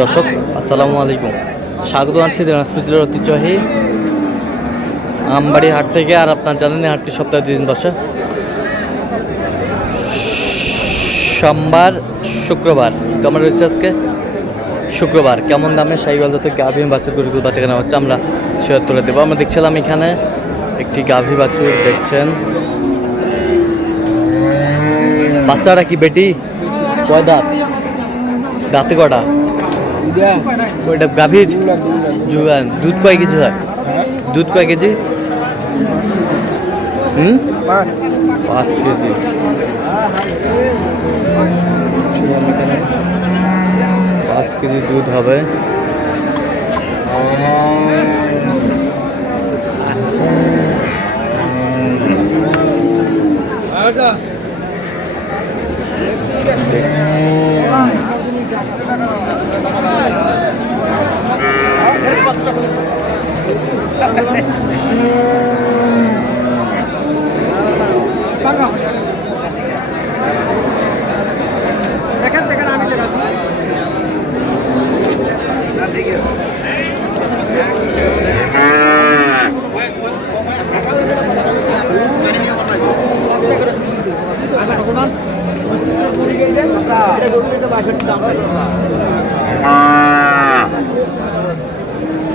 দর্শক আসসালামু আলাইকুম, স্বাগত জানাচ্ছি দিনাজপুর জেলার ঐতিহ্যবাহী আমবাড়ি হাট থেকে। আর আপনার জানেন হাটটি সপ্তাহে 2 দিন বসে, সোমবার শুক্রবার। তো আমরা রয়েছে আজকে শুক্রবার। কেমন দামে শাহিওয়াল জাতের গাভী বাছুর গরুগুলো বাচ্চা কেনা হচ্ছে আমরা সে তুলে দেবো। আমরা দেখছিলাম এখানে একটি গাভী বাছুর, দেখছেন বাচ্চাটা কি বেটি? কয় দাঁত? দাঁতে কটা? ওইটা গাভীর জুয়ান। দুধ কয় কেজি হয়? দুধ কয় কেজি? 5 কেজি। 5 কেজি দুধ হবে।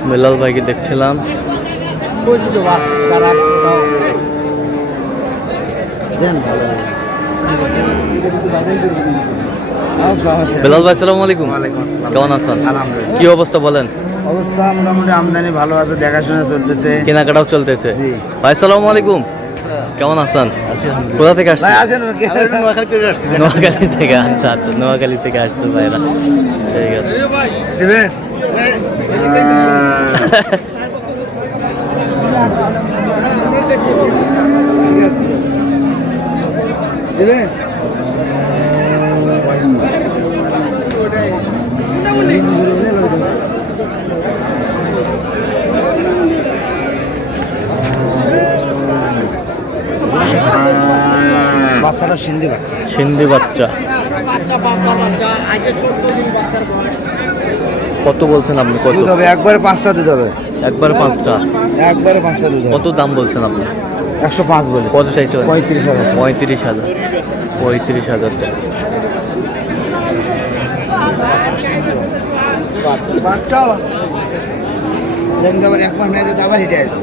বেলাল ভাইকে দেখছিলাম। বেলাল ভাই আসসালামু আলাইকুম। কেমন আছেন? কি অবস্থা বলেন? অবস্থা মোটামুটি আমদানি ভালো আছে, দেখাশোনা চলতেছে, কেনাকাটাও চলতেছে। ভাই আসসালামু আলাইকুম, কেমন আছেন? কোথা থেকে আসছেন? নোয়াখালী থেকে। আচ্ছা আচ্ছা, নোয়াখালী থেকে আসছে ভাইরা। ঠিক আছে, দেবেন দেবেন বাচ্চাটা সিন্ধি বাচ্চা। সিন্ধি বাচ্চা কত বলছেন আপনি? কত দুধ হবে? একবারে 5টা দুধ হবে। একবারে 5টা? একবারে 5টা দুধ হবে। কত দাম বলছেন আপনি? 105 বলে। কত চাইছে? 35,000। 35,000। 35,000 চাইছে। বাচ্চা আবার 1 মাস নাই তো আবার হিটে আসবে।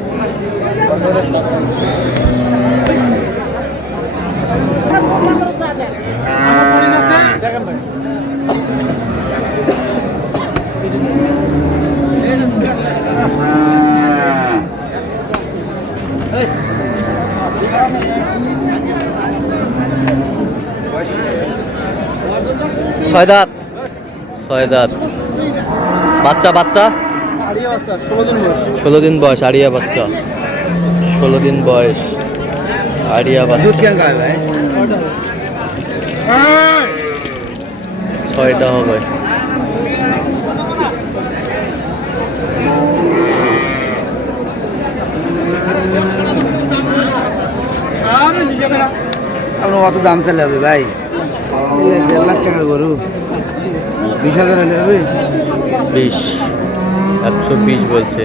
ছয় দাঁত? 6 দাঁত। বাচ্চা? বাচ্চা 16 দিন বয়স। আড়িয়া বাচ্চা, 16 দিন বয়স, আড়িয়া দুধ বাচ্চা। কেন খায় ভাই? 6টা হবে। আপনার কত দাম চাইলে হবে ভাই? 1.5 লাখ টাকার গরু 20,000 হলে হবে? 20, 120 বলছে।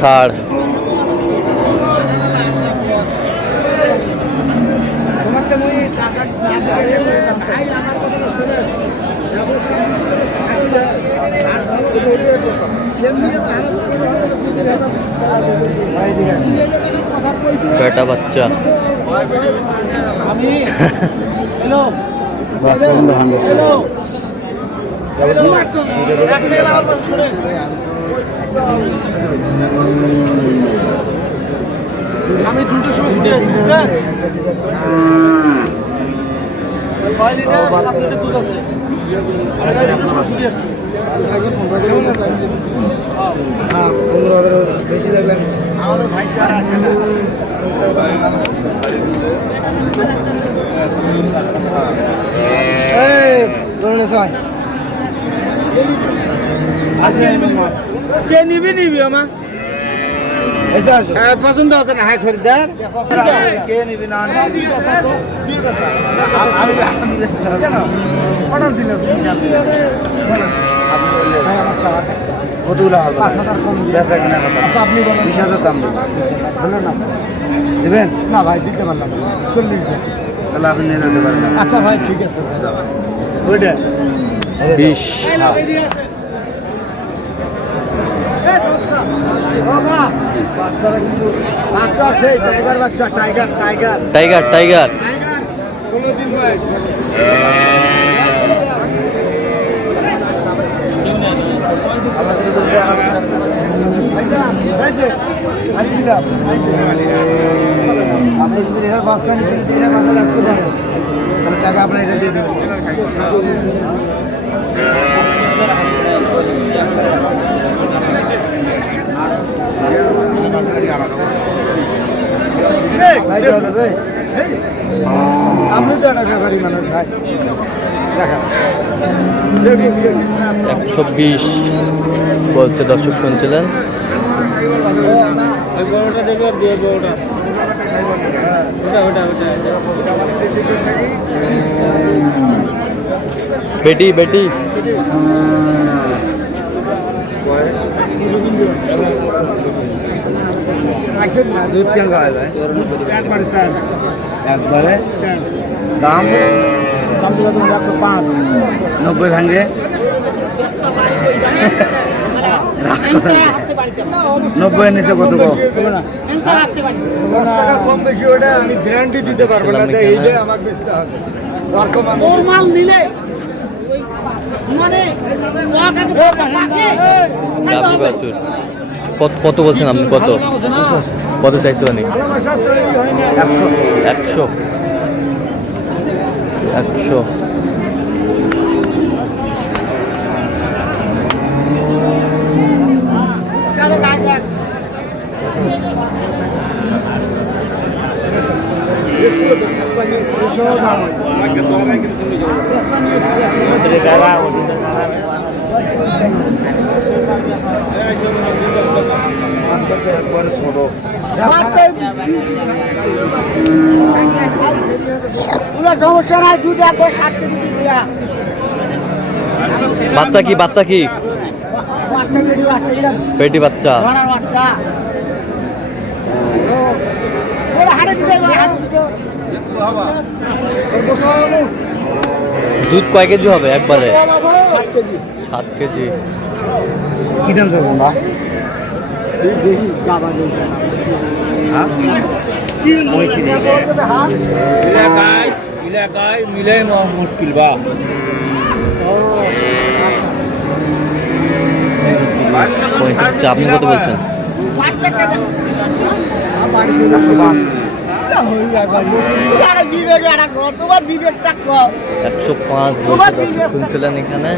ষাড় বেটা বাচ্চা। আমি 2টার সময় ছুটি আসছি স্যার। 6 লিটার 7 লিটার দুধ আছে। আমি 2টার সময় ছুটি আসছি। আমার ভাইটা আসে না এই ধরে তো আসে কে নিবি আমা এটা আসো হ্যাঁ পছন্দ আছে না হ্যাঁ খরিদার কে নিবি না আমি অর্ডার দিলাম আপনি বললেন কতগুলো হবে 5000 কম বেচা কিনা কথা আচ্ছা আপনি বলেন 20000 দাম বলো না দিবেন না ভাই দিতে পারলাম 40 টাকা তাহলে আপনি নিয়ে যেতে পারেন আচ্ছা ভাই ঠিক আছে ওইটা 20 বাচ্চা সেই টাইগার বাচ্চা টাইগার টাইগার টাইগার টাইগার কোনদিন বয়স আপনি যদি এটার বাচ্চা নিতে এটা বাচ্চা রাখতে পারেন তাহলে টাকা আপনার এটা দিয়ে দেবেন আপনি তো একটা ব্যাপারী মানুষ ভাই দেখা 120 বলছে, দর্শক শুনছিলেন। বেটি বেটি দুধ কেন খাওয়ায় ভাই একবারে দাম দাম 90 ভাঙে 90 এর নিচে কত কম বেশি ওটা আমি গ্যারান্টি দিতে পারবো না এইটা আমাকে বেচতে হবে তোর মাল নিলে মানে গাভী বাছুর কত বলছেন আপনি? কত কত চাইছো অনেক? 100 একবারে ছোট সমস্যা নাই দুধ একবার 7 কেজি দিয়া বাচ্চা কি বাচ্চা কি পেটি বাচ্চা দুধ কয় কেজি হবে একবারে? 7 কেজি। কি দাম চাচ্ছেন বা ইলাকায় মিলে মুশকিল বা আপনি কত বলছেন? 105 বলছে, শুনছিলেন এখানে।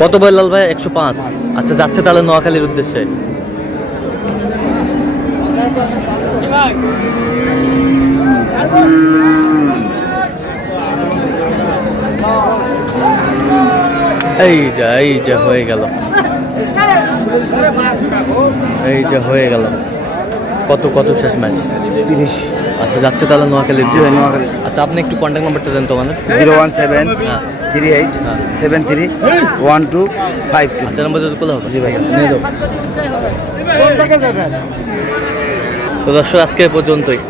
কত বল লাল ভাই? 105। আচ্ছা, যাচ্ছে তাহলে নোয়াখালীর উদ্দেশ্যে। এই যে হয়ে গেল, এই যে হয়ে গেল। কত শেষ ম্যাচ? 30। আচ্ছা, যাচ্ছে তাহলে নোয়াখালীর। নোয়াখালী। আচ্ছা, আপনি একটু কন্ট্যাক্ট নাম্বারটা দেন তো আমাদের। 01738731252। আচ্ছা, নাম্বার যদি খোলা হবে। জি ভাই, নিয়ে যাও। তো দর্শক, আজকে এ পর্যন্তই।